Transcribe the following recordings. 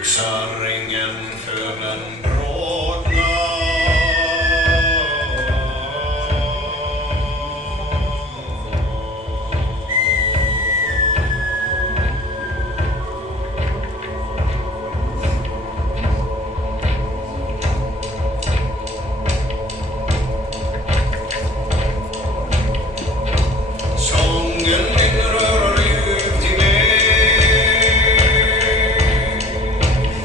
Yxaringen fölen brådnar. Sången min rör ut till mig,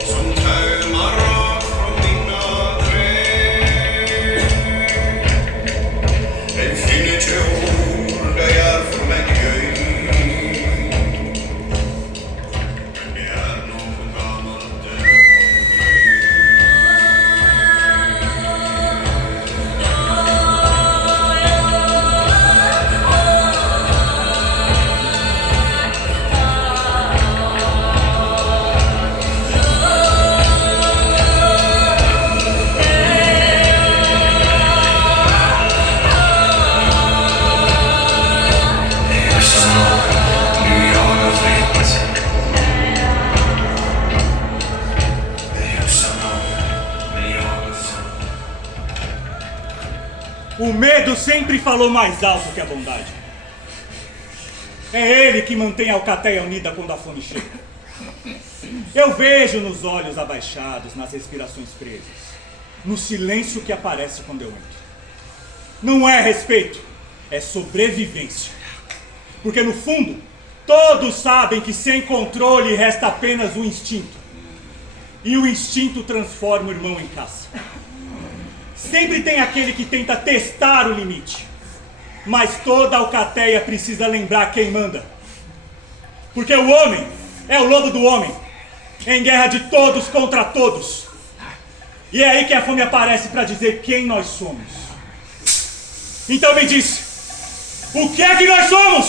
som tömmar rakt från mina träd. En finne tjord det är för mig göj. Det är något gammalt O medo sempre falou mais alto que a bondade. É ele que mantém a alcateia unida quando a fome chega. Eu vejo nos olhos abaixados, nas respirações presas, no silêncio que aparece quando eu entro. Não é respeito, é sobrevivência. Porque no fundo, todos sabem que sem controle resta apenas o instinto. E o instinto transforma o irmão em caça. Sempre tem aquele que tenta testar o limite. Mas toda alcateia precisa lembrar quem manda. Porque o homem é o lobo do homem, em guerra de todos contra todos. E é aí que a fome aparece para dizer quem nós somos. Então me diz, o que é que nós somos?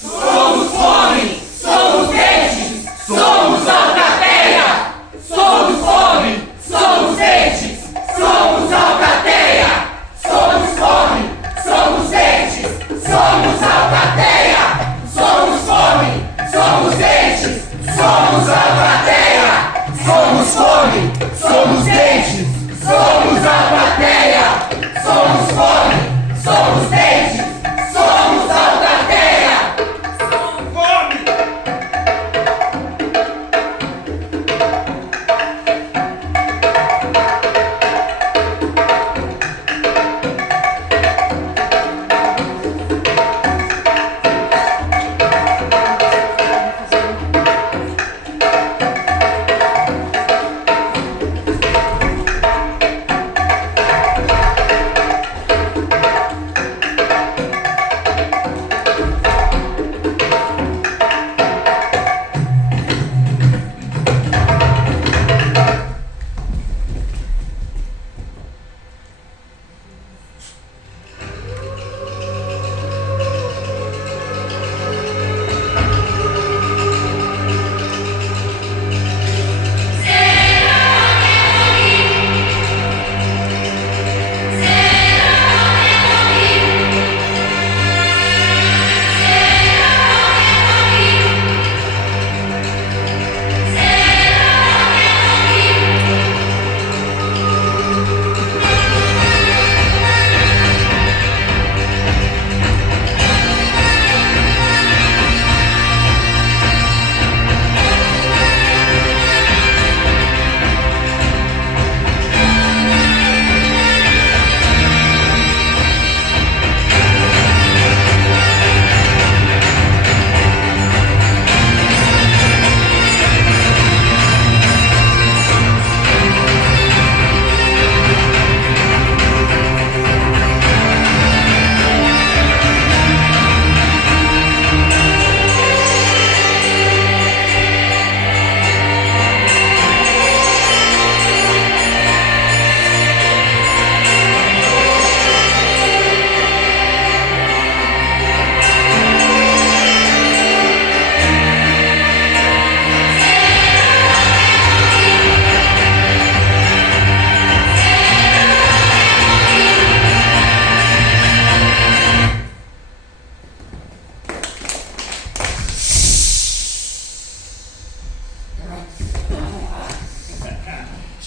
Somos fome, somos sede, somos alcateia. Somos fome, somos sede, somos alcateia. Somos fome, somos sede, somos alcateia. Somos fome, somos sede, somos alcateia. Somos fome, somos sede, somos alcateia. Somos fome, somos sede, somos alcateia. Fome!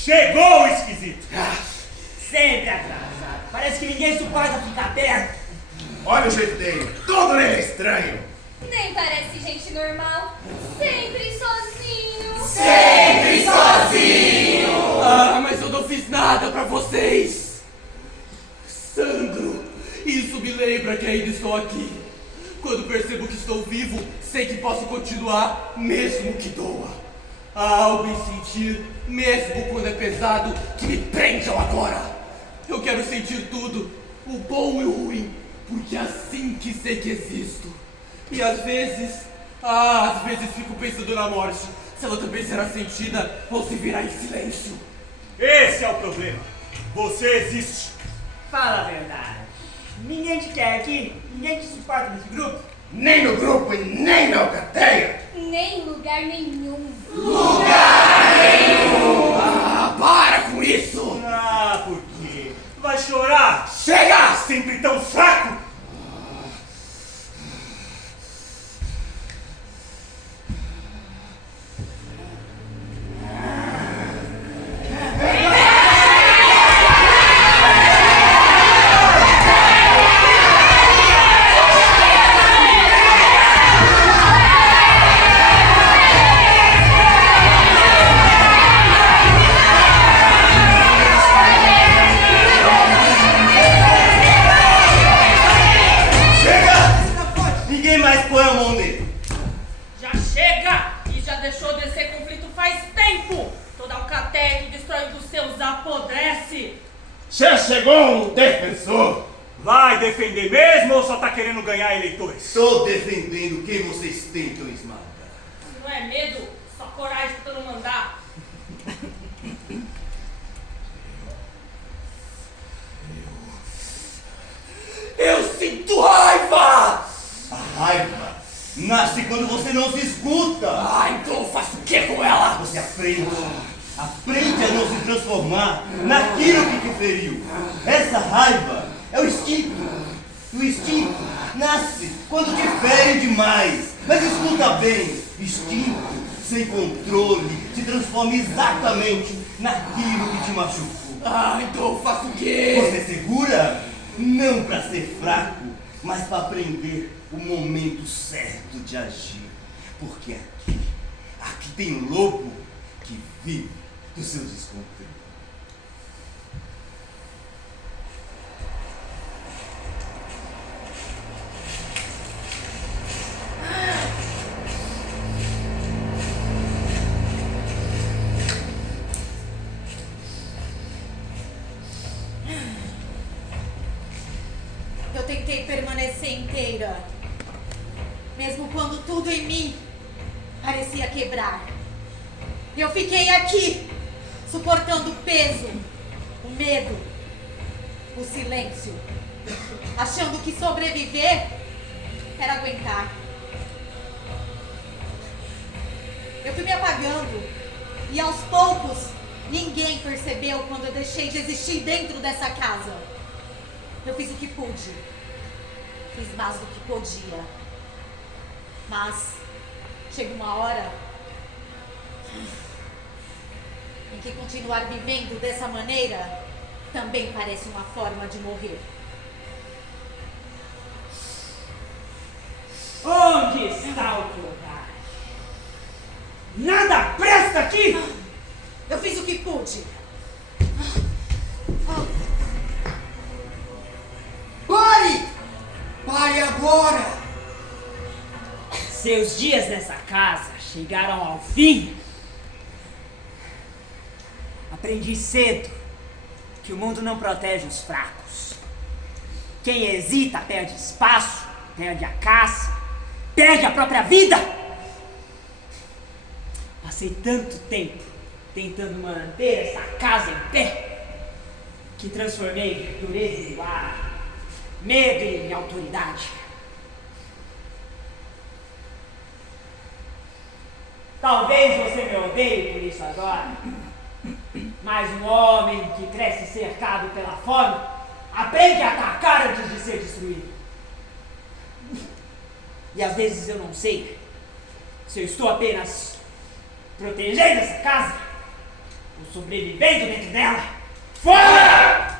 Chegou o esquisito! Sempre atrasado. Parece que ninguém suporta ficar perto. Olha o jeito dele. Todo ele é estranho. Nem parece gente normal. Sempre sozinho. Sempre sozinho! Ah, mas eu não fiz nada pra vocês! Sangro! Isso me lembra que ainda estou aqui. Quando percebo que estou vivo, sei que posso continuar, mesmo que doa. Há algo em sentir, mesmo quando é pesado, que me prende ao agora. Eu quero sentir tudo, o bom e o ruim, porque é assim que sei que existo. E às vezes fico pensando na morte, se ela também será sentida ou se virá em silêncio. Esse é o problema. Você existe. Fala a verdade. Ninguém te quer aqui? Ninguém te suporta nesse grupo? Nem no grupo e nem na alcateia. Nem lugar nenhum. Ah, para com isso! Ah, por quê? Vai chorar? Chega! Sempre tão fraco? Ninguém mais põe a mão nele. Já chega! E já deixou desse conflito faz tempo! Toda alcateia que destrói dos seus apodrece! Já chegou um defensor. Vai defender mesmo ou só tá querendo ganhar eleitores? Estou defendendo quem vocês tentam esmagar. Se não é medo, só coragem pra não mandar. Eu sinto raiva! A raiva nasce quando você não se escuta. Ah, então eu faço o que com ela? Você aprende. Aprende a não se transformar naquilo que te feriu. Essa raiva é o instinto. O instinto nasce quando te fere demais. Mas escuta bem, instinto sem controle se transforma exatamente naquilo que te machucou. Ah, então eu faço o quê? Você segura não para ser fraco, mas para aprender o momento certo de agir. Porque aqui tem um lobo que vive dos seus desconfios. Eu tentei permanecer inteira, mesmo quando tudo em mim parecia quebrar. Eu fiquei aqui, suportando o peso, o medo, o silêncio, achando que sobreviver era aguentar. Eu fui me apagando e aos poucos ninguém percebeu quando eu deixei de existir dentro dessa casa. Eu fiz o que pude. Fiz mais do que podia. Mas chega uma hora em que continuar vivendo dessa maneira também parece uma forma de morrer. Onde está o covarde? Nada presta aqui! Eu fiz o que pude. Pare! Pare agora! Seus dias nessa casa chegaram ao fim. Aprendi cedo que o mundo não protege os fracos. Quem hesita perde espaço, perde a caça, perde a própria vida. Passei tanto tempo tentando manter essa casa em pé que transformei dureza em guarda, medo em autoridade. Talvez você me odeie por isso agora, mas um homem que cresce cercado pela fome aprende a atacar antes de ser destruído. E às vezes eu não sei se eu estou apenas protegendo essa casa Tô sobrevivendo dentro dela. Fora!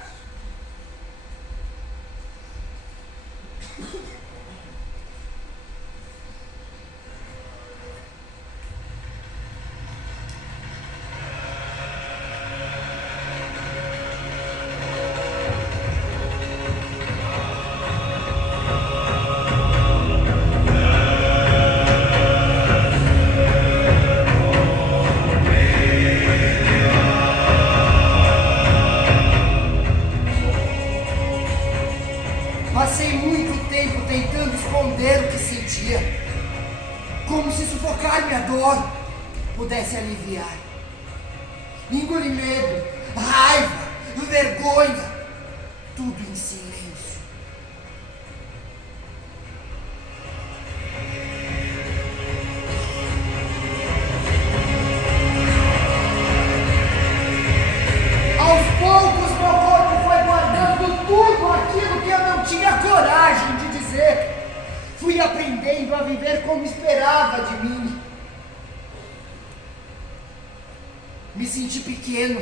Passei muito tempo tentando esconder o que sentia, como se sufocar minha dor pudesse aliviar. Engoli medo, raiva, vergonha, tudo em silêncio. Aos poucos, meu corpo foi guardando tudo aquilo que eu não tinha coragem de dizer. Fui aprendendo a viver como esperava de mim. Me senti pequeno,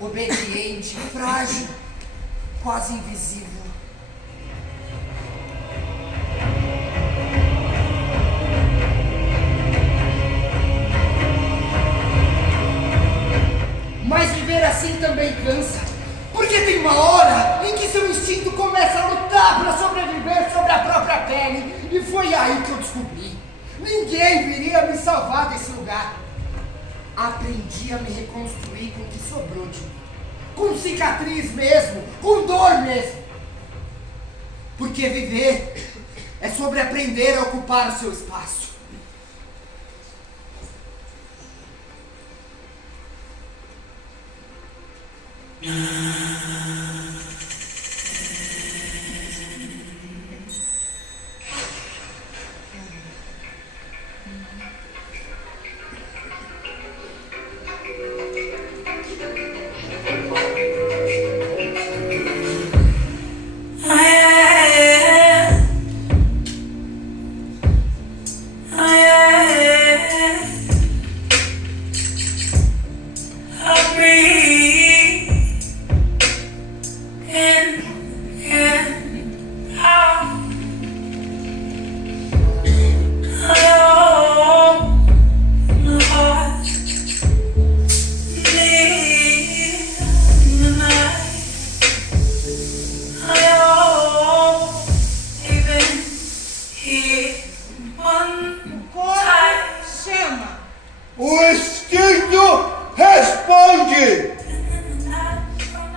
obediente, frágil, quase invisível. Mas viver assim também cansa, porque tem uma hora em que seu instinto começa a lutar para sobreviver sobre a própria pele. E foi aí que eu descobri: ninguém viria me salvar desse lugar. Aprendi a me reconstruir com o que sobrou de mim, com cicatriz mesmo, com dor mesmo. Porque viver é sobre aprender a ocupar o seu espaço. O instinto responde!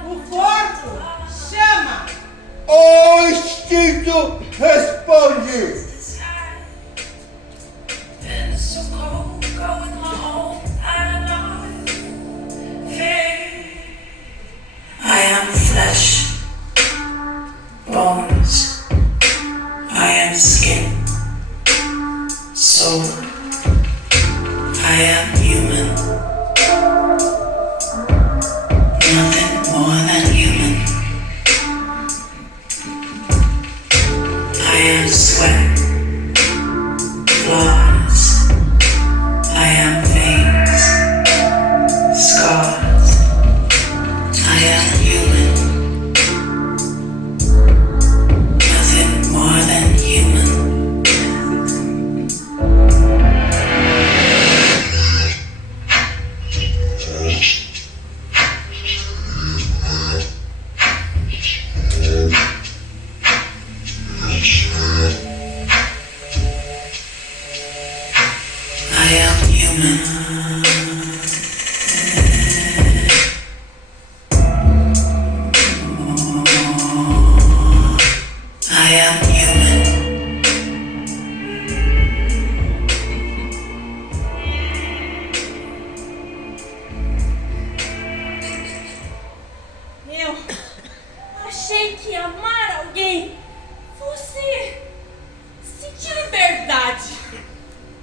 O corpo chama! O instinto responde! I am flesh, bones, I am skin, soul, I am human, nothing more than human. I am sweat, flaws, I am veins, scars, I am human, nothing more than human. I am human. I am human. Eu achei que amar alguém fosse sentir liberdade.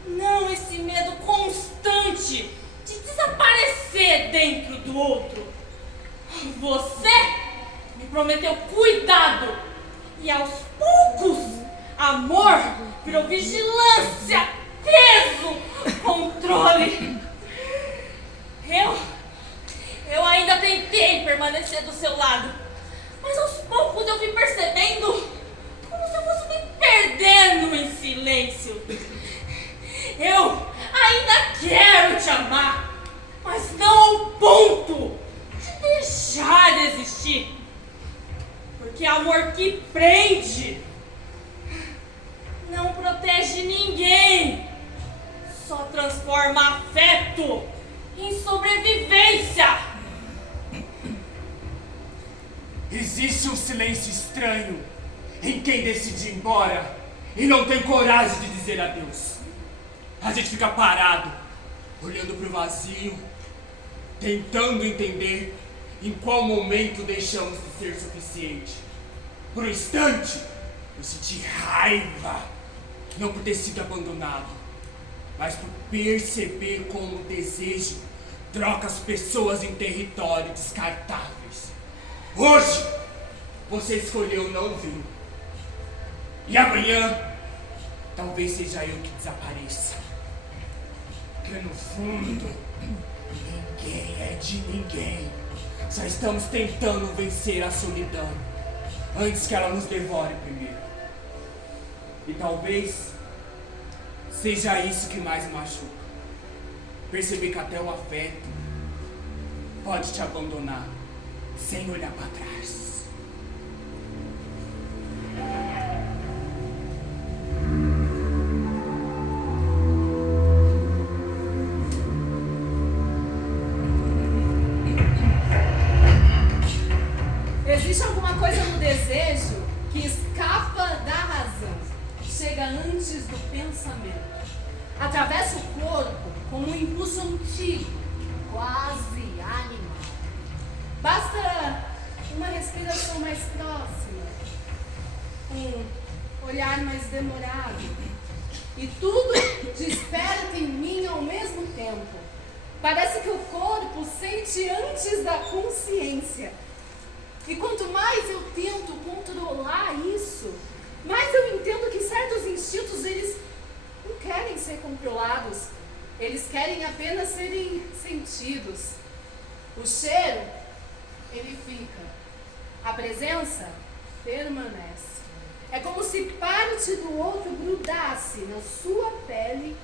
Não esse medo constante de desaparecer dentro do outro. Você me prometeu cuidado e aos poucos amor virou vigilância, peso, controle. permanecer do seu lado. Mas aos poucos eu fui percebendo como se eu fosse me perdendo em silêncio. Eu ainda quero te amar, mas não ao ponto de deixar de existir. Porque amor que prende não protege ninguém. Só transforma afeto em sobrevivência. Existe um silêncio estranho em quem decide ir embora e não tem coragem de dizer adeus. A gente fica parado, olhando pro vazio, tentando entender em qual momento deixamos de ser suficiente. Por um instante, eu senti raiva, não por ter sido abandonado, mas por perceber como o desejo troca as pessoas em território descartáveis. Hoje, você escolheu não vir. E amanhã, talvez seja eu que desapareça. Porque no fundo, ninguém é de ninguém. Só estamos tentando vencer a solidão antes que ela nos devore primeiro. E talvez seja isso que mais machuca. Perceber que até o afeto pode te abandonar sem olhar para trás. Existe alguma coisa no desejo que escapa da razão, chega antes do pensamento, atravessa o corpo como um impulso antigo, quase animal. Basta uma respiração mais próxima, um olhar mais demorado, e tudo desperta em mim ao mesmo tempo. Parece que o corpo sente antes da consciência. E quanto mais eu tento controlar isso, mais eu entendo que certos instintos, eles não querem ser controlados. Eles querem apenas serem sentidos. O cheiro, ele fica. A presença permanece. É como se parte do outro grudasse na sua pele,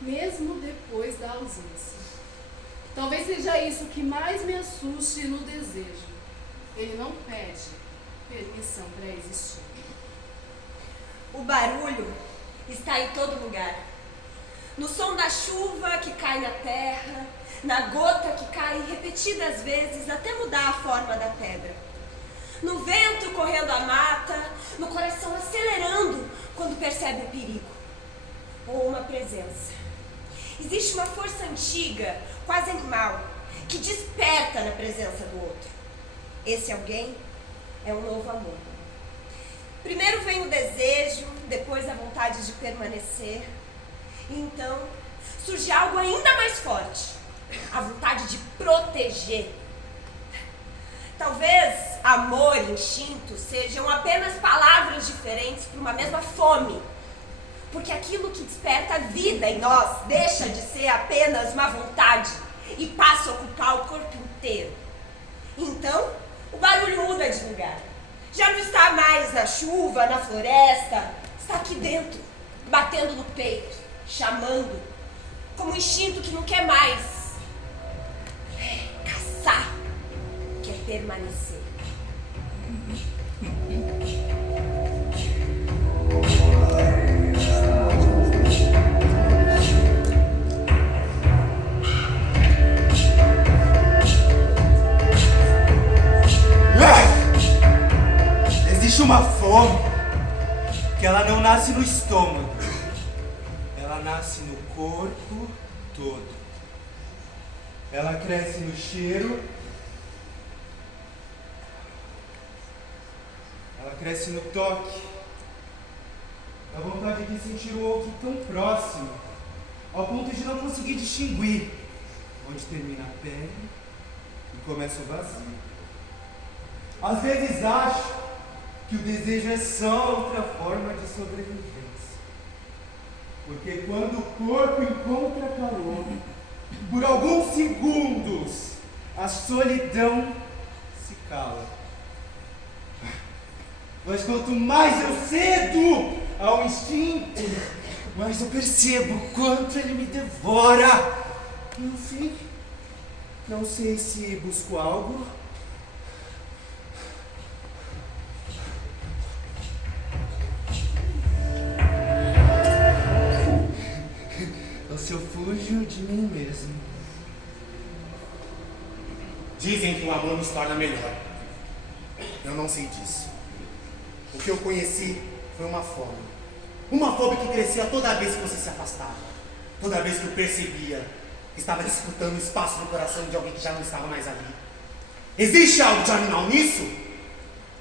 mesmo depois da ausência. Talvez seja isso que mais me assuste no desejo. Ele não pede permissão para existir. O barulho está em todo lugar. No som da chuva que cai na terra, na gota que cai repetidas vezes até mudar a forma da pedra. No vento correndo a mata, no coração acelerando quando percebe o perigo. Ou uma presença. Existe uma força antiga, quase animal, que desperta na presença do outro. Esse alguém é um novo amor. Primeiro vem o desejo, depois a vontade de permanecer. E então surge algo ainda mais forte, a vontade de proteger. Talvez amor e instinto sejam apenas palavras diferentes para uma mesma fome. Porque aquilo que desperta a vida em nós deixa de ser apenas uma vontade e passa a ocupar o corpo inteiro. Então, o barulho muda de lugar. Já não está mais na chuva, na floresta. Está aqui dentro, batendo no peito, chamando. Como um instinto que não quer mais caçar, quer permanecer. Existe uma fome que ela não nasce no estômago, ela nasce no corpo todo. Ela cresce no cheiro, ela cresce no toque, a vontade de sentir o outro tão próximo, ao ponto de não conseguir distinguir onde termina a pele e começa o vazio. Às vezes acho que o desejo é só outra forma de sobrevivência. Porque quando o corpo encontra calor, por alguns segundos, a solidão se cala. Mas quanto mais eu cedo ao instinto, mais eu percebo quanto ele me devora. E no fim, não sei se busco algo ou se eu fujo de mim mesmo. Dizem que o amor nos torna melhor. Eu não sei disso. O que eu conheci foi uma fome. Uma fome que crescia toda vez que você se afastava. Toda vez que eu percebia que estava disputando o espaço no coração de alguém que já não estava mais ali. Existe algo de animal nisso?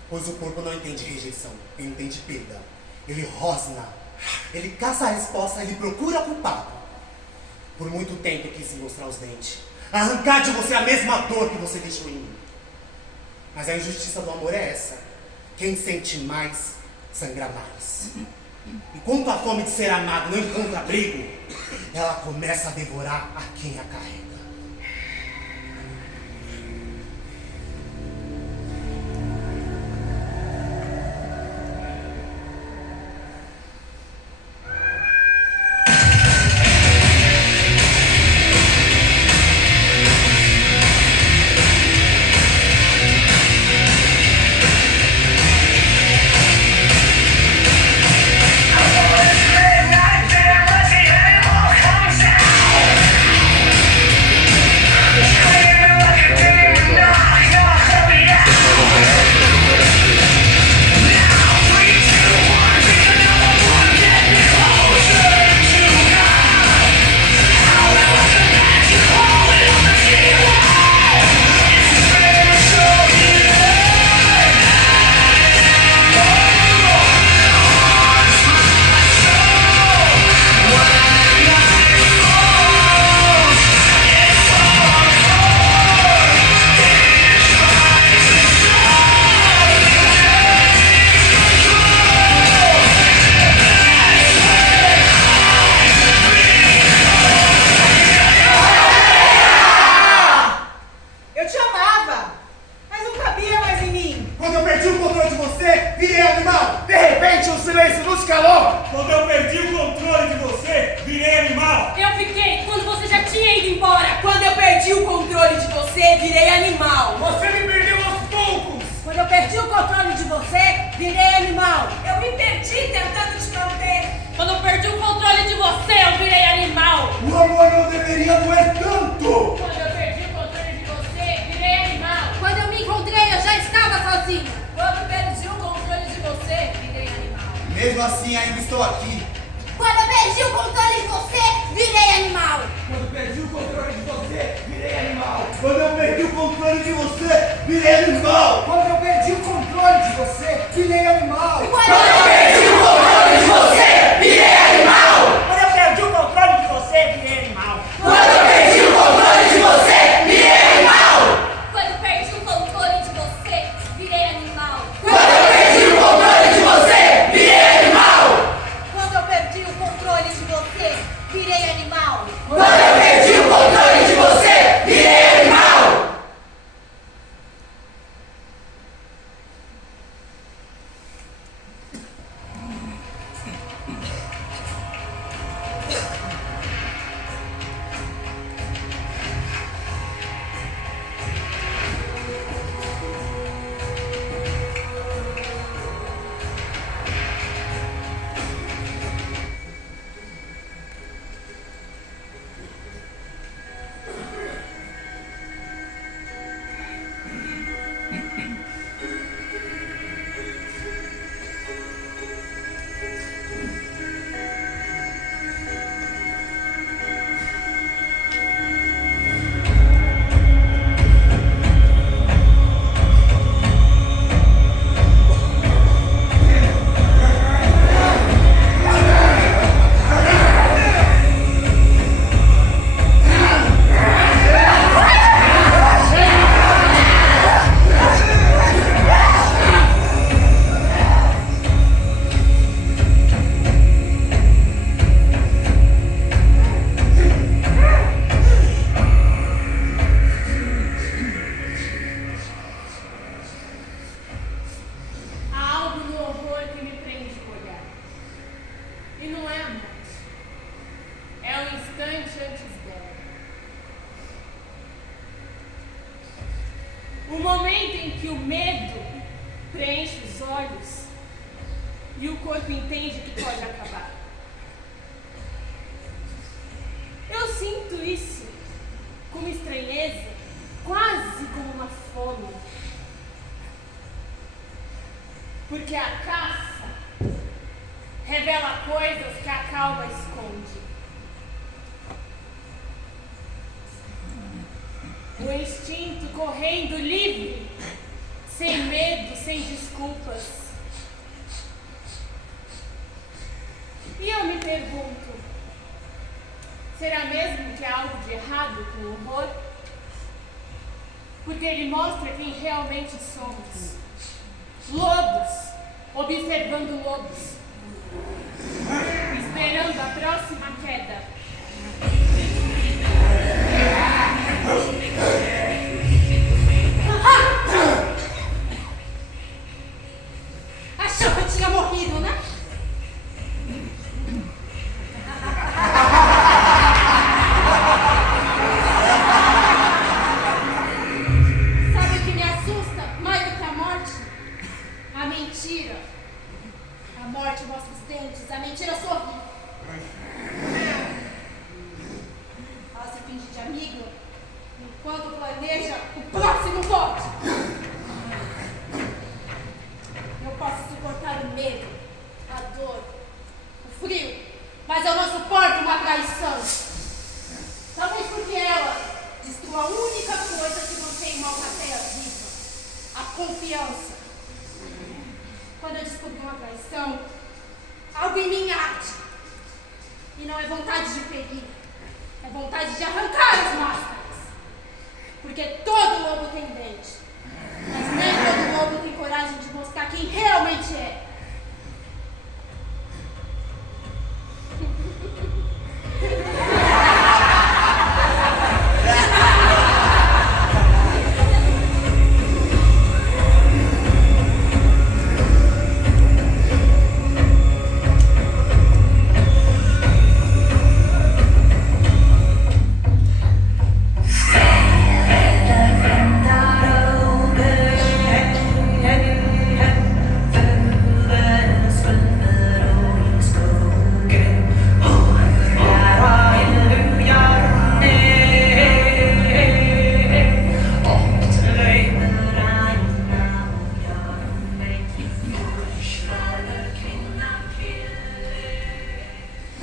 Pois o corpo não entende rejeição, ele entende perda. Ele rosna, ele caça a resposta, ele procura culpado. Por muito tempo eu quis mostrar os dentes, arrancar de você a mesma dor que você deixou em mim. Mas a injustiça do amor é essa. Quem sente mais, sangra mais. Enquanto a fome de ser amado não encontra abrigo, ela começa a devorar a quem a carrega. O momento em que o medo preenche os olhos e o corpo entende que pode acabar. Eu sinto isso com uma estranheza, quase como uma fome. Porque a caça revela coisas que a calma esconde. O instinto correndo livre, sem medo, sem desculpas. E eu me pergunto, será mesmo que há algo de errado com o horror? Porque ele mostra quem realmente somos. Lobos, observando lobos. Esperando a próxima queda. Achou que eu tinha morrido, né? Sabe o que me assusta mais do que a morte? A mentira. A morte mostra os dentes, a mentira sorri. Ela se finge de amiga enquanto planeja o próximo golpe. Eu posso suportar o medo, a dor, o frio, mas eu não suporto uma traição. Talvez porque ela destrua a única coisa que mantém uma alcateia viva, a confiança. Quando eu descobri uma traição, algo em mim arde. E não é vontade de ferir, é vontade de arrancar as máscaras. Porque todo lobo tem dente, mas nem todo lobo tem coragem de mostrar quem realmente é.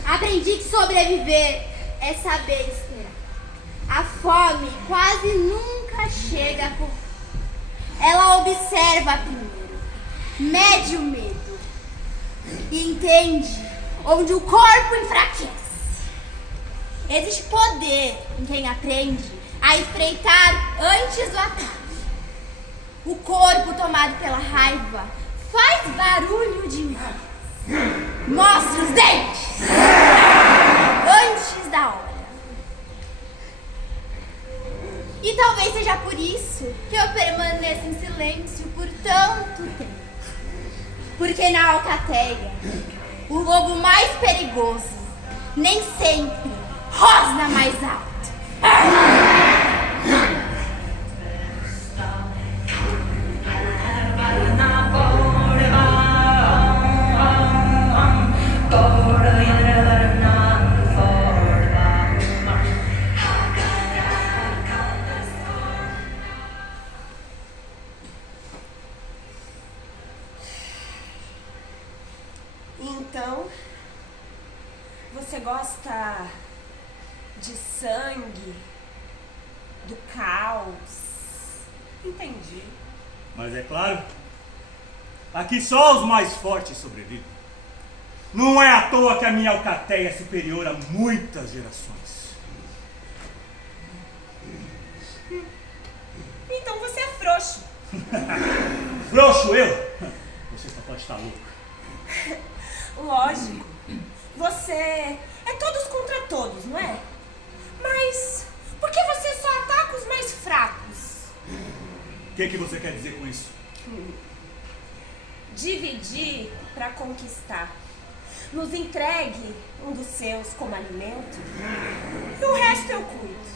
Aprendi que sobreviver é saber esperar. A fome quase nunca chega por. Ela observa primeiro, mede o medo e entende onde o corpo enfraquece. Existe poder em quem aprende a espreitar antes do ataque. O corpo tomado pela raiva faz barulho demais. Mostra os dentes antes da hora. E talvez seja por isso que eu permaneço em silêncio por tanto tempo. Porque na alcateia, o lobo mais perigoso nem sempre rosna mais alto. Então, você gosta de sangue, do caos? Entendi. Mas é claro, aqui só os mais fortes sobrevivem. Não é à toa que a minha alcateia é superior a muitas gerações. Então você é frouxo. Frouxo eu? Você só pode estar louco. Lógico. Você é todos contra todos, não é? Mas por que você só ataca os mais fracos? O que você quer dizer com isso? Dividir para conquistar. Nos entregue um dos seus como alimento e o resto eu cuido.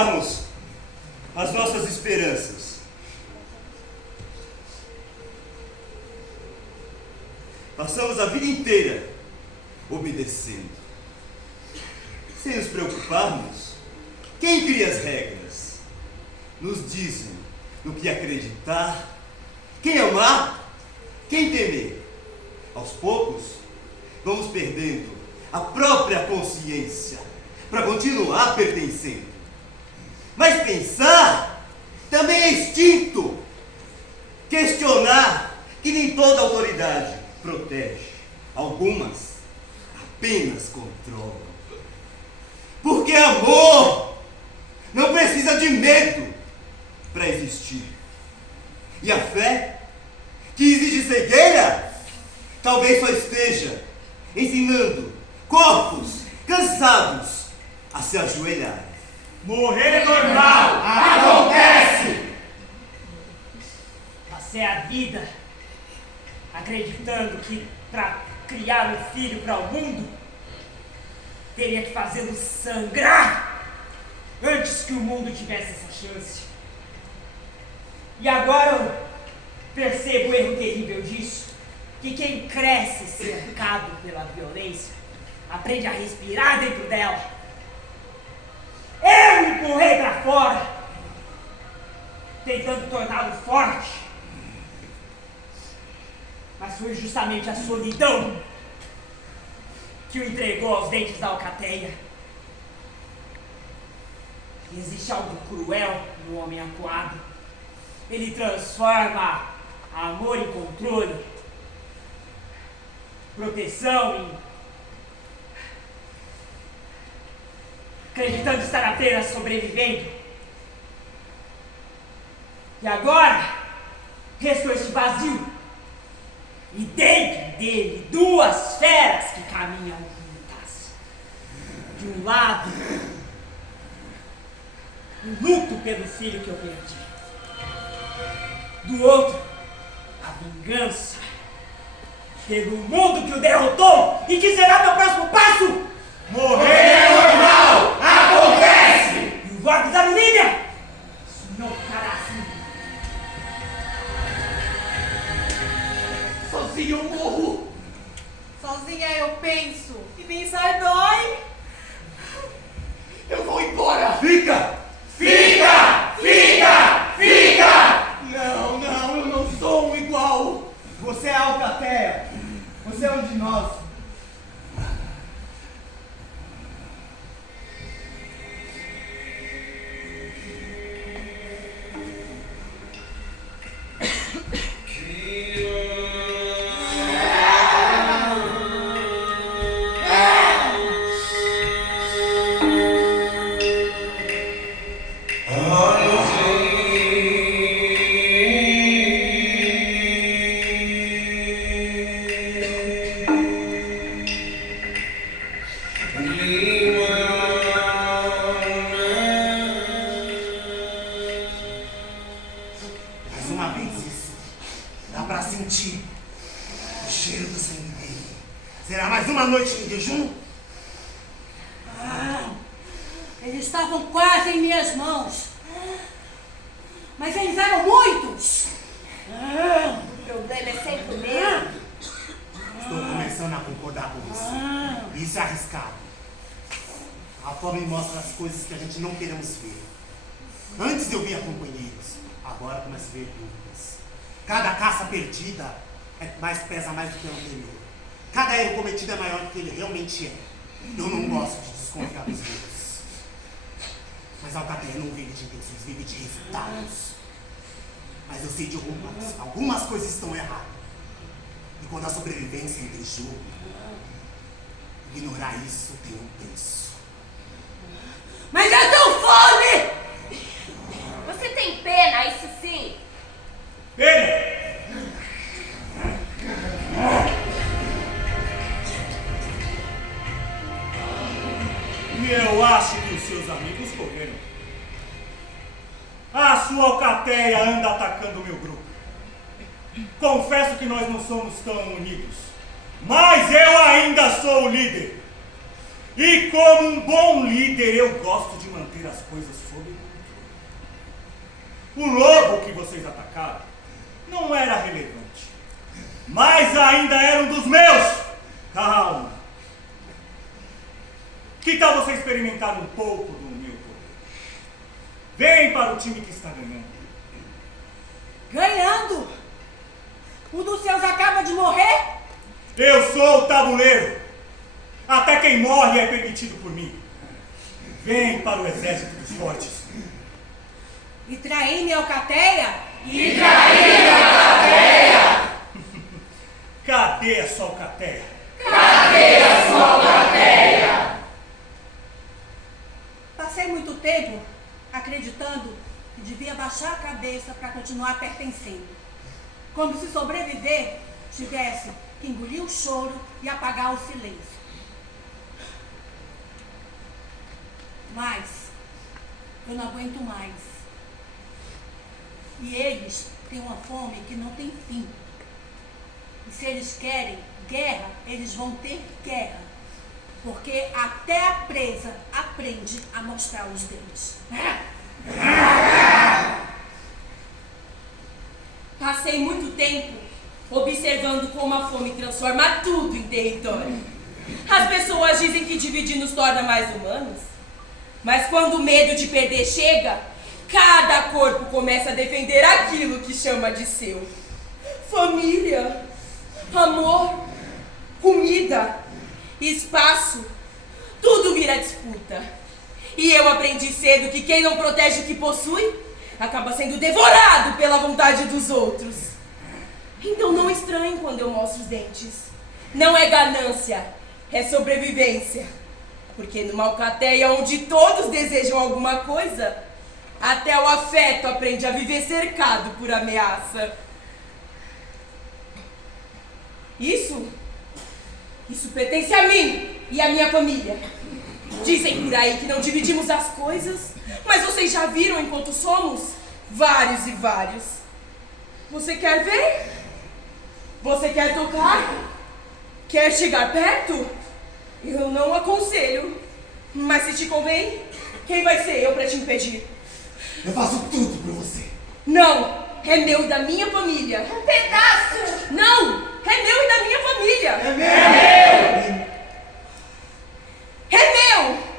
preservarmos as nossas esperanças. Passamos a vida inteira obedecendo. Sem nos preocuparmos, quem cria as regras? Nos dizem no que acreditar, quem amar, quem temer. Aos poucos, vamos perdendo a própria consciência para continuar pertencendo. Mas pensar também é instinto. Questionar que nem toda autoridade protege. Algumas apenas controlam. Porque amor não precisa de medo para existir. E a fé, que exige cegueira, talvez só esteja ensinando corpos cansados a se ajoelhar. Morrer normal acontece! Passei a vida acreditando que para criar um filho para o mundo teria que fazê-lo sangrar antes que o mundo tivesse essa chance. E agora eu percebo o erro terrível disso, que quem cresce cercado pela violência aprende a respirar dentro dela. Eu empurrei para fora, tentando torná-lo forte, mas foi justamente a solidão que o entregou aos dentes da alcateia. Existe algo cruel no homem acuado. Ele transforma amor em controle, proteção em... acreditando estar apenas sobrevivendo. E agora, restou este vazio. E dentro dele, duas feras que caminham juntas. De um lado, o luto pelo filho que eu perdi. Do outro, a vingança pelo mundo que o derrotou e que será meu próximo passo. Morrer é normal! Acontece! E o Vorpes da Línia! Isso não ficará assim. Sozinho eu morro. Sozinha eu penso. E pensar dói. Eu vou embora. Fica! Fica! Fica! Fica! Não, eu não sou um igual. Você é a alcateia. Você é um de nós. Eles estavam quase em minhas mãos. Mas eles eram muitos. O problema é sempre o mesmo. Estou começando a concordar com você. Isso é arriscado. A fome mostra as coisas que a gente não queremos ver. Antes eu via companheiros, agora começo a ver dúvidas. Cada caça perdida pesa mais do que o anterior. Cada erro cometido é maior do que ele realmente é. Eu não gosto de desconfiar dos erros. Mas a alcateia não vive de intenções, vive de resultados. Mas eu sei de algumas coisas estão erradas. E quando a sobrevivência entra em jogo, ignorar isso tem um preço. Mas eu tenho fome! Você tem pena, isso sim? Pena! E eu acho que os seus amigos correram. A sua alcateia anda atacando o meu grupo. Confesso que nós não somos tão unidos, mas eu ainda sou o líder. E como um bom líder, eu gosto de manter as coisas sob O lobo que vocês atacaram não era relevante, mas ainda era um dos meus. Calma. Que tal você experimentar um pouco do meu poder? Vem para o time que está ganhando. Ganhando? Um dos seus acaba de morrer? Eu sou o tabuleiro. Até quem morre é permitido por mim. Vem para o exército dos fortes. E trair-me Alcateia? E trair Alcateia! Cadê a sua Alcateia? Cadê a sua Alcateia? Passei muito tempo acreditando que devia baixar a cabeça para continuar pertencendo. Como se sobreviver tivesse que engolir o choro e apagar o silêncio. Mas eu não aguento mais. E eles têm uma fome que não tem fim. E se eles querem guerra, eles vão ter guerra. Porque até a presa aprende a mostrar os dentes. Passei muito tempo observando como a fome transforma tudo em território. As pessoas dizem que dividir nos torna mais humanos. Mas quando o medo de perder chega, cada corpo começa a defender aquilo que chama de seu. Família, amor, comida, espaço, tudo vira disputa. E eu aprendi cedo que quem não protege o que possui, acaba sendo devorado pela vontade dos outros. Então não estranhe quando eu mostro os dentes. Não é ganância, é sobrevivência. Porque numa alcateia onde todos desejam alguma coisa, até o afeto aprende a viver cercado por ameaça. Isso pertence a mim e à minha família. Dizem por aí que não dividimos as coisas, mas vocês já viram enquanto somos vários e vários. Você quer ver? Você quer tocar? Quer chegar perto? Eu não aconselho. Mas se te convém, quem vai ser eu pra te impedir? Eu faço tudo por você. Não! É meu e da minha família. Um pedaço! Não! É meu e da minha família. É meu! É meu!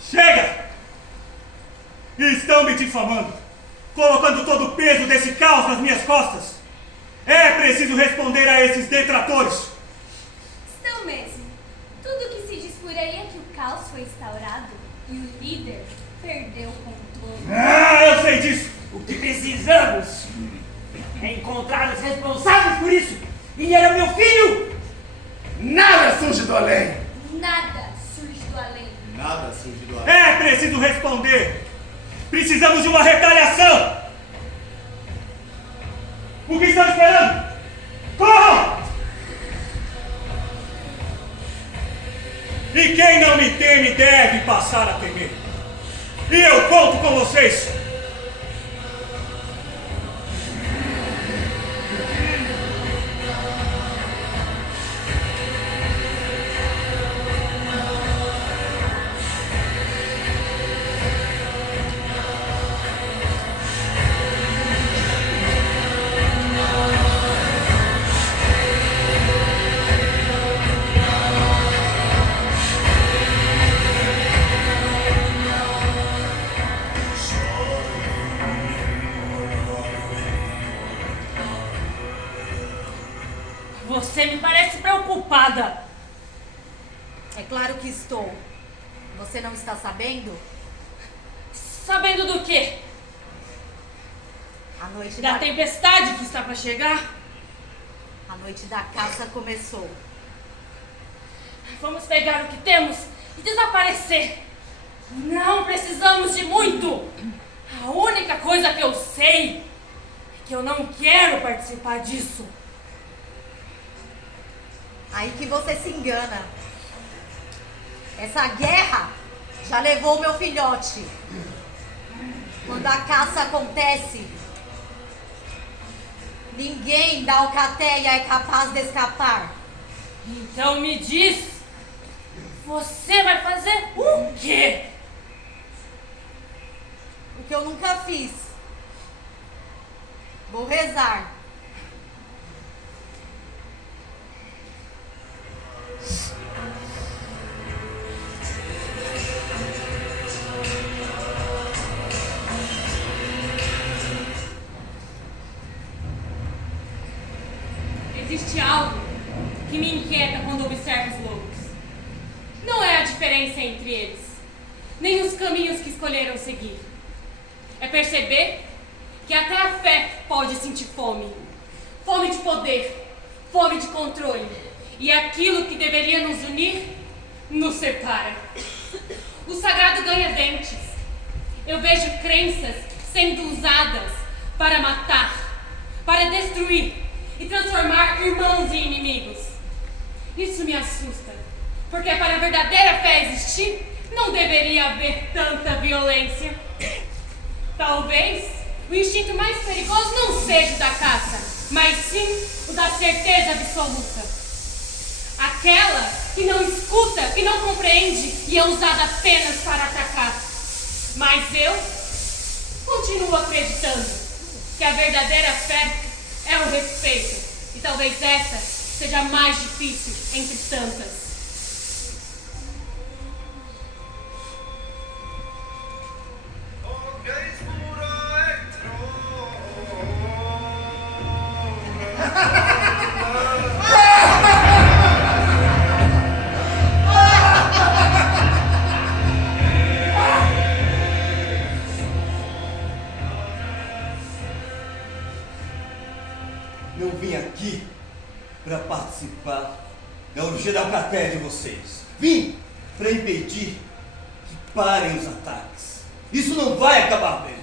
Chega! Estão me difamando, colocando todo o peso desse caos nas minhas costas. É preciso responder a esses detratores. Estão mesmo. Tudo que se diz por aí é que o caos foi instaurado e o líder perdeu o controle. Ah, eu sei disso. O que precisamos é encontrar os responsáveis por isso. E ele é meu filho. Nada surge do além. Nada surge do além. Nada surge do ar. É preciso responder. Precisamos de uma retaliação. O que estão esperando? Corram! E quem não me teme deve passar a temer. E eu conto com vocês. Você me parece preocupada. É claro que estou. Você não está sabendo? Sabendo do quê? A noite Da tempestade que está para chegar? A noite da caça começou. Vamos pegar o que temos e desaparecer. Não precisamos de muito. A única coisa que eu sei é que eu não quero participar disso. Aí que você se engana. Essa guerra já levou o meu filhote. Quando a caça acontece, ninguém da Alcateia é capaz de escapar. Então me diz, você vai fazer o quê? O que eu nunca fiz. Vou rezar. Existe algo que me inquieta quando observo os lobos. Não é a diferença entre eles, nem os caminhos que escolheram seguir. É perceber que até a fé pode sentir fome. Fome de poder, fome de controle. E aquilo que deveria nos unir, nos separa. O sagrado ganha dentes. Eu vejo crenças sendo usadas para matar, para destruir e transformar irmãos em inimigos. Isso me assusta, porque para a verdadeira fé existir, não deveria haver tanta violência. Talvez o instinto mais perigoso não seja o da caça, mas sim o da certeza absoluta. Aquela que não escuta, que não compreende e é usada apenas para atacar. Mas eu continuo acreditando que a verdadeira fé é o respeito. E talvez essa seja a mais difícil entre tantas. Não vim aqui para participar da orgia da Alcateia de vocês. Vim para impedir que parem os ataques. Isso não vai acabar bem.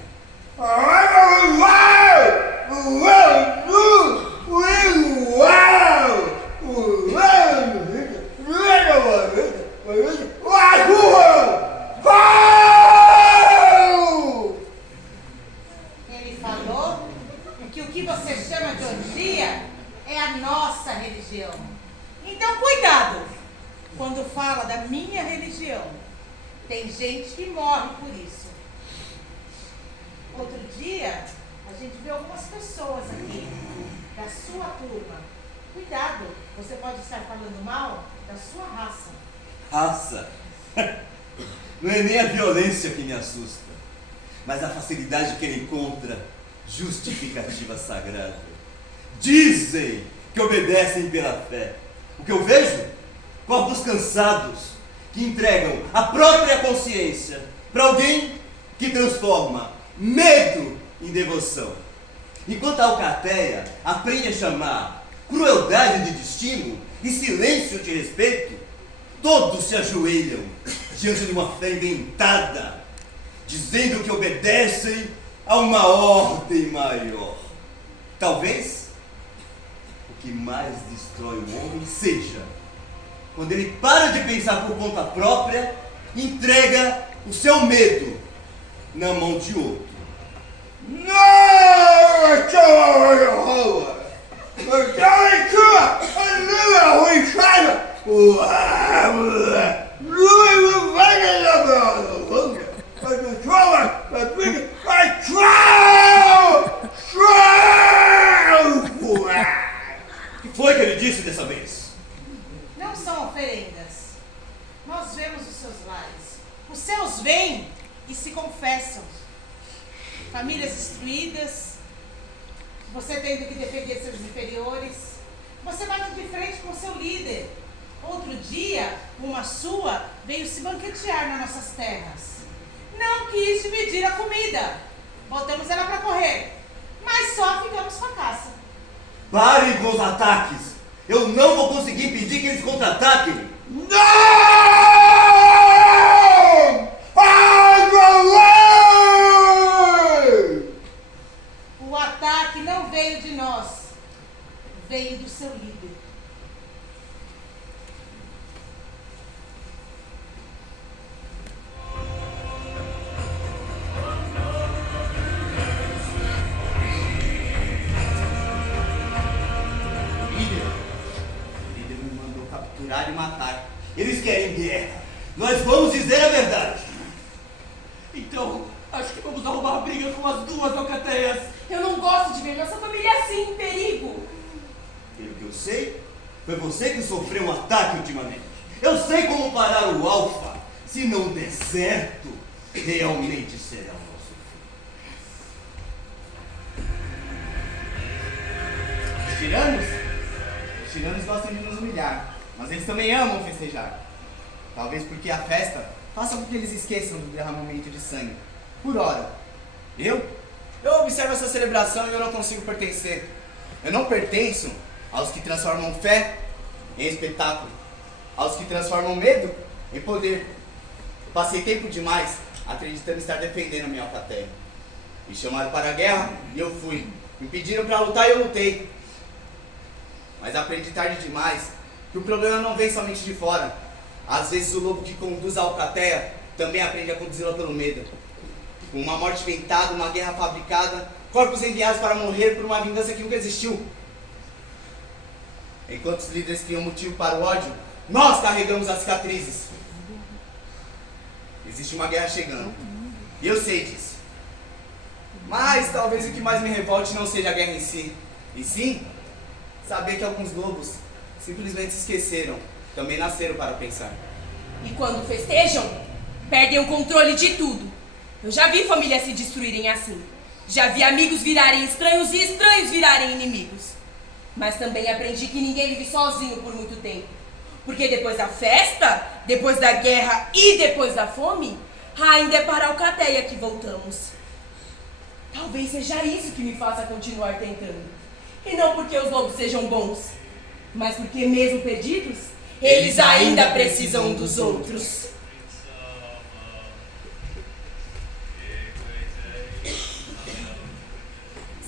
Ele falou que o que você chama de orgia é a nossa religião. Então, cuidado quando fala da minha religião. Tem gente que morre por isso. Outro dia, a gente viu algumas pessoas aqui da sua turma. Cuidado, você pode estar falando mal da sua raça. Raça? Não é nem a violência que me assusta, mas a facilidade que ele encontra justificativa sagrada. Dizem que obedecem pela fé. O que eu vejo? Corpos cansados que entregam a própria consciência para alguém que transforma medo em devoção. Enquanto a Alcateia aprende a chamar crueldade de destino e silêncio de respeito, todos se ajoelham diante de uma fé inventada, dizendo que obedecem a uma ordem maior. Talvez o que mais destrói o homem seja quando ele para de pensar por conta própria e entrega o seu medo na mão de outro. O que foi que ele disse dessa vez? Não são oferendas. Nós vemos os seus lares. Os seus vêm e se confessam. Famílias destruídas, você tendo que defender seus inferiores, você bate de frente com seu líder. Outro dia, uma sua veio se banquetear nas nossas terras. Não quis dividir a comida. Botamos ela para correr, mas só ficamos com a caça. Parem com os ataques! Eu não vou conseguir impedir que eles contra-ataquem! O ataque não veio de nós, veio do seu líder. O líder me mandou capturar e matar. Eles querem guerra. Nós vamos dizer a verdade. Então, acho que vamos arrumar briga com as duas alcateias. Eu não gosto de ver nossa família assim em perigo. Pelo que eu sei, foi você que sofreu um ataque ultimamente. Eu sei como parar o Alfa. Se não der certo, realmente será o nosso fim. Os tiranos gostam de nos humilhar, mas eles também amam festejar. Talvez porque a festa faça com que eles esqueçam do derramamento de sangue. Por hora. Eu observo essa celebração e eu não consigo pertencer. Eu não pertenço aos que transformam fé em espetáculo, aos que transformam medo em poder. Passei tempo demais acreditando estar defendendo a minha alcateia. Me chamaram para a guerra e eu fui. Me pediram para lutar e eu lutei. Mas aprendi tarde demais que o problema não vem somente de fora. Às vezes o lobo que conduz a alcateia também aprende a conduzi-la pelo medo. Com uma morte inventada, uma guerra fabricada, corpos enviados para morrer por uma vingança que nunca existiu. Enquanto os líderes criam motivo para o ódio, nós carregamos as cicatrizes. Existe uma guerra chegando. E eu sei disso. Mas talvez o que mais me revolte não seja a guerra em si. E sim, saber que alguns lobos simplesmente se esqueceram. Também nasceram para pensar. E quando festejam, perdem o controle de tudo. Eu já vi famílias se destruírem assim. Já vi amigos virarem estranhos e estranhos virarem inimigos. Mas também aprendi que ninguém vive sozinho por muito tempo. Porque depois da festa, depois da guerra e depois da fome, ainda é para a alcateia que voltamos. Talvez seja isso que me faça continuar tentando. E não porque os lobos sejam bons, mas porque mesmo perdidos, eles ainda precisam um dos outros.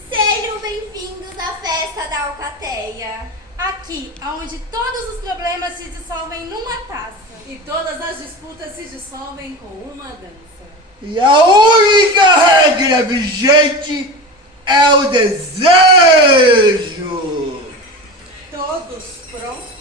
Sejam bem-vindos à festa da alcateia. Aqui, onde todos os problemas se dissolvem numa taça. E todas as disputas se dissolvem com uma dança. E a única regra vigente é o desejo. Todos prontos?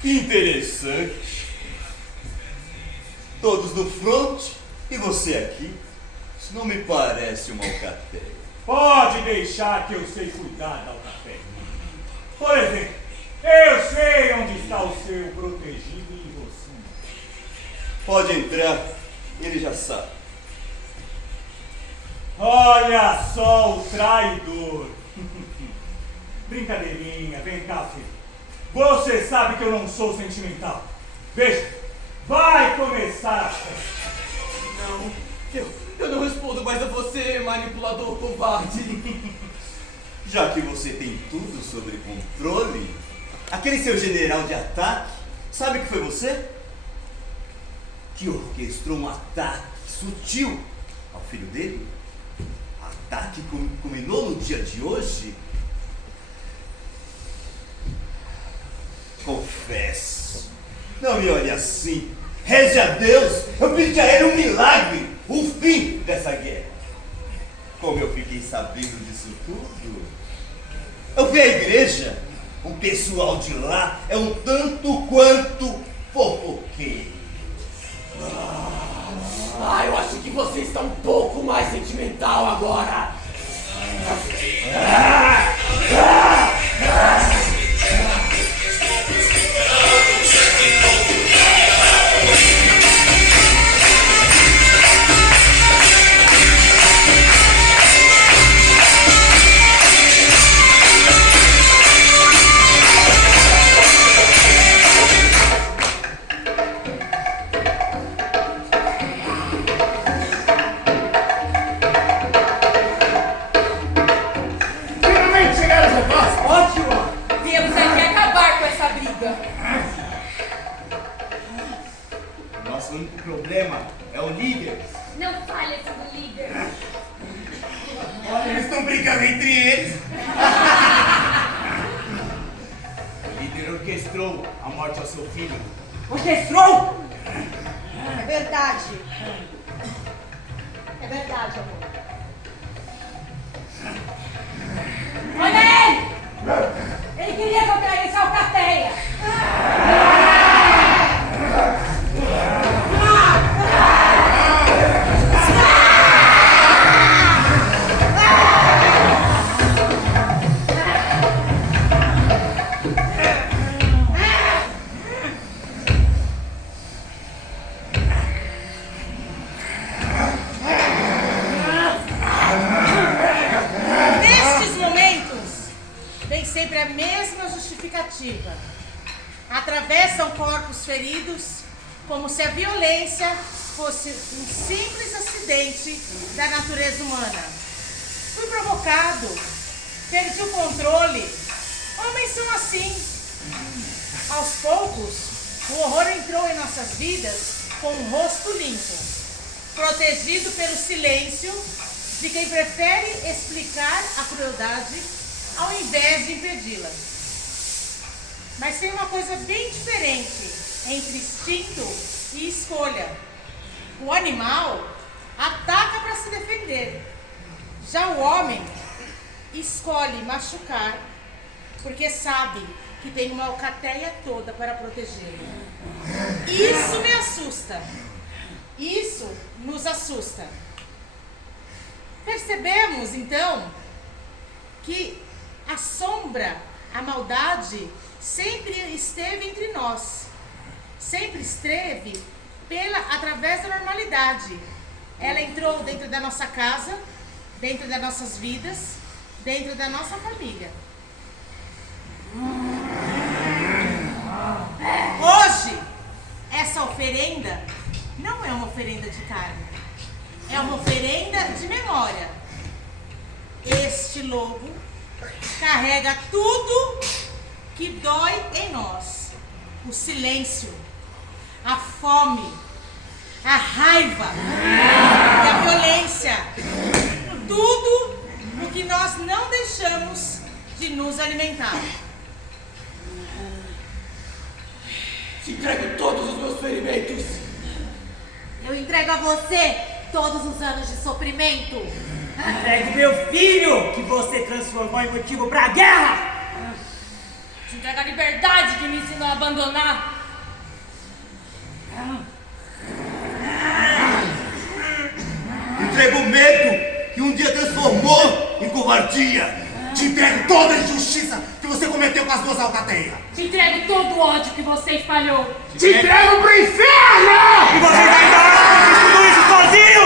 Que interessante. Todos no front e você aqui. Isso não me parece uma alcateia. Pode deixar que eu sei cuidar da alcateia. Por exemplo, eu sei onde está o seu protegido e você. Pode entrar, ele já sabe. Olha só o traidor. Brincadeirinha, vem cá, filho. Você sabe que eu não sou sentimental. Veja, vai começar a festa. Não, eu não respondo mais a você, manipulador covarde. Já que você tem tudo sob controle, aquele seu general de ataque, sabe que foi você? Que orquestrou um ataque sutil ao filho dele? Ataque que culminou no dia de hoje? Confesso, não me olhe assim. Reze a Deus, eu pedi a ele um milagre, o fim dessa guerra. Como eu fiquei sabendo disso tudo? Eu vi a igreja, o pessoal de lá é um tanto quanto fofoqueiro. Eu acho que você está um pouco mais sentimental agora. Viemos aqui acabar com essa briga. Nosso único problema é o líder. Não fale assim do líder. Olha, eles estão brigando entre eles. O líder orquestrou a morte ao seu filho. Orquestrou? É verdade. É verdade, amor. Olha ele! Ele queria que eu traísse a Alcateia. Nestes momentos, tem sempre a mesma justificativa. Atravessam corpos feridos como se a violência fosse um simples acidente da natureza humana. Fui provocado, perdi o controle. Homens são assim. Aos poucos, o horror entrou em nossas vidas com um rosto limpo, protegido pelo silêncio de quem prefere explicar a crueldade ao invés de impedi-la. Mas tem uma coisa bem diferente entre instinto e escolha. O animal ataca para se defender. Já o homem escolhe machucar porque sabe que tem uma alcateia toda para protegê-lo. Isso me assusta. Isso nos assusta. Percebemos, então, que a sombra, a maldade, sempre esteve entre nós. Sempre esteve através da normalidade. Ela entrou dentro da nossa casa, dentro das nossas vidas, dentro da nossa família. Hoje, essa oferenda não é uma oferenda de carne, é uma oferenda de memória. Este lobo carrega tudo que dói em nós: o silêncio, a fome, a raiva e a violência. Tudo o que nós não deixamos de nos alimentar. Te entrego todos os meus ferimentos. Eu entrego a você todos os anos de sofrimento. Entrego meu filho, que você transformou em motivo pra guerra. Te entrego a liberdade que me ensinou a abandonar. Entrego o medo que um dia transformou em covardia. Te entrego toda a injustiça que você cometeu com as duas alcateias. Te entrego todo o ódio que você espalhou. Te entrego pro inferno! E você vai embora! Tudo isso sozinho!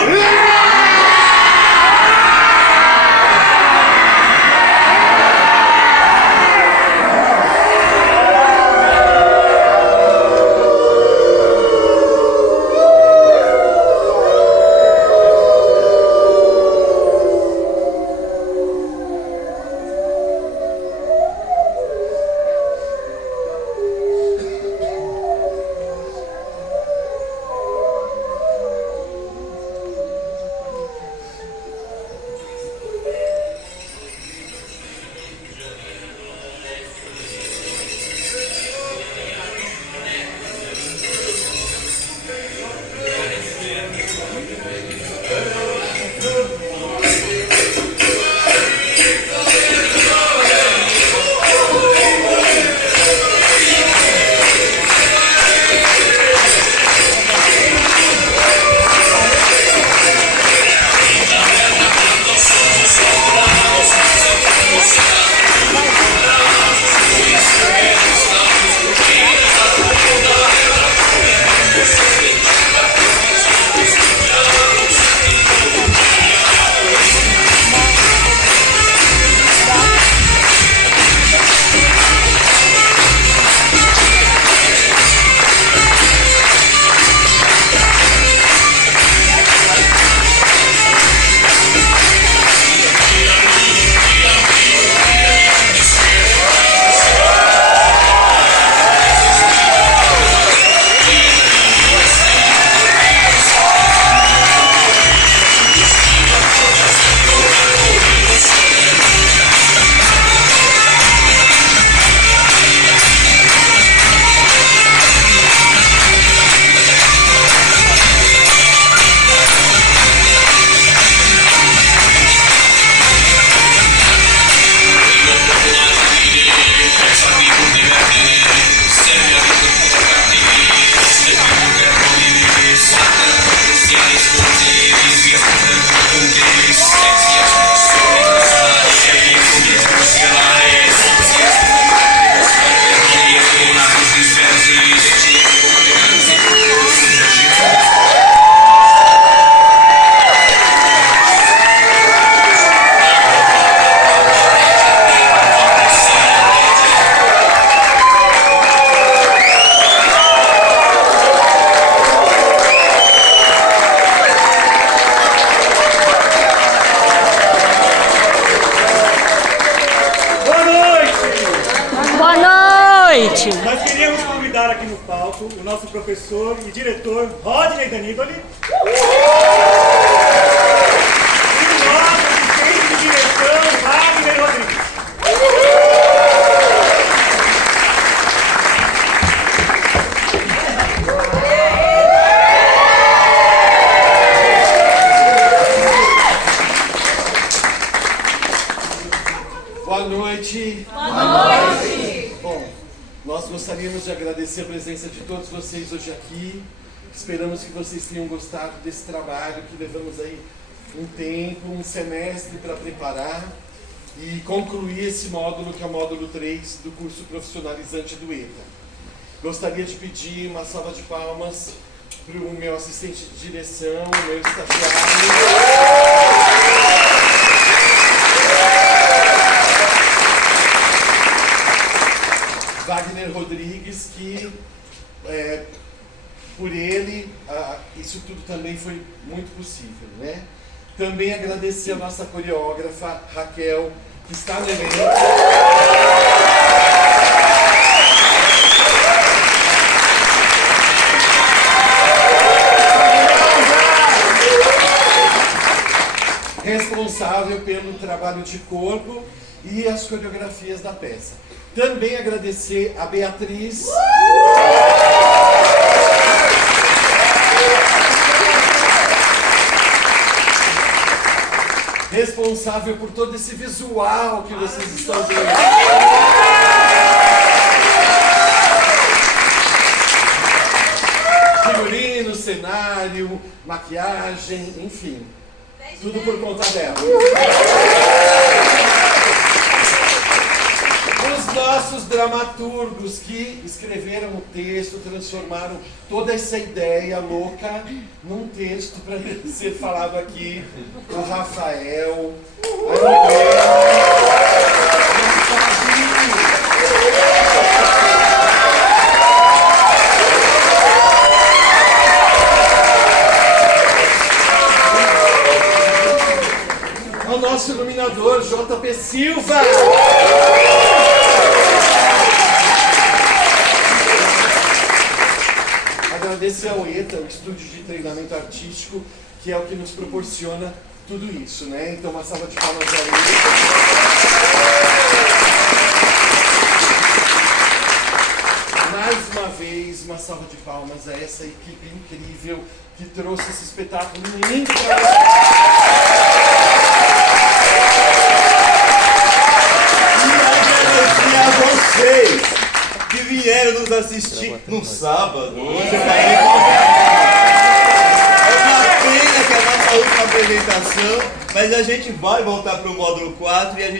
inútil. Nós queríamos convidar aqui no palco o nosso professor e diretor Rodney Danidoli e o nosso assistente de direção Wagner Rodrigues. Boa noite. Boa noite. Bom, nós gostaríamos de agradecer a presença de todos vocês hoje aqui. Esperamos que vocês tenham gostado desse trabalho que levamos aí um tempo, um semestre para preparar e concluir esse módulo que é o módulo 3 do curso profissionalizante do ETA. Gostaria de pedir uma salva de palmas para o meu assistente de direção, o meu estagiário. Wagner Rodrigues, que por ele isso tudo também foi muito possível, né? Também agradecer a nossa coreógrafa Raquel, que está no evento. Responsável pelo trabalho de corpo e as coreografias da peça. Também agradecer a Beatriz. Responsável por todo esse visual que vocês estão vendo. Figurino, cenário, maquiagem, enfim. Tudo por conta dela. Os nossos dramaturgos que escreveram o texto, transformaram toda essa ideia louca num texto para ser falado aqui. O Rafael, o nosso iluminador, JP Silva. Agradecer ao ETA, o Estúdio de Treinamento Artístico, que é o que nos proporciona tudo isso, né? Então, uma salva de palmas a ele. Mais uma vez, uma salva de palmas a essa equipe incrível que trouxe esse espetáculo lindo para E a vocês que vieram nos assistir no sábado. Hoje é uma pena que é a nossa última apresentação, mas a gente vai voltar para o módulo 4 e a gente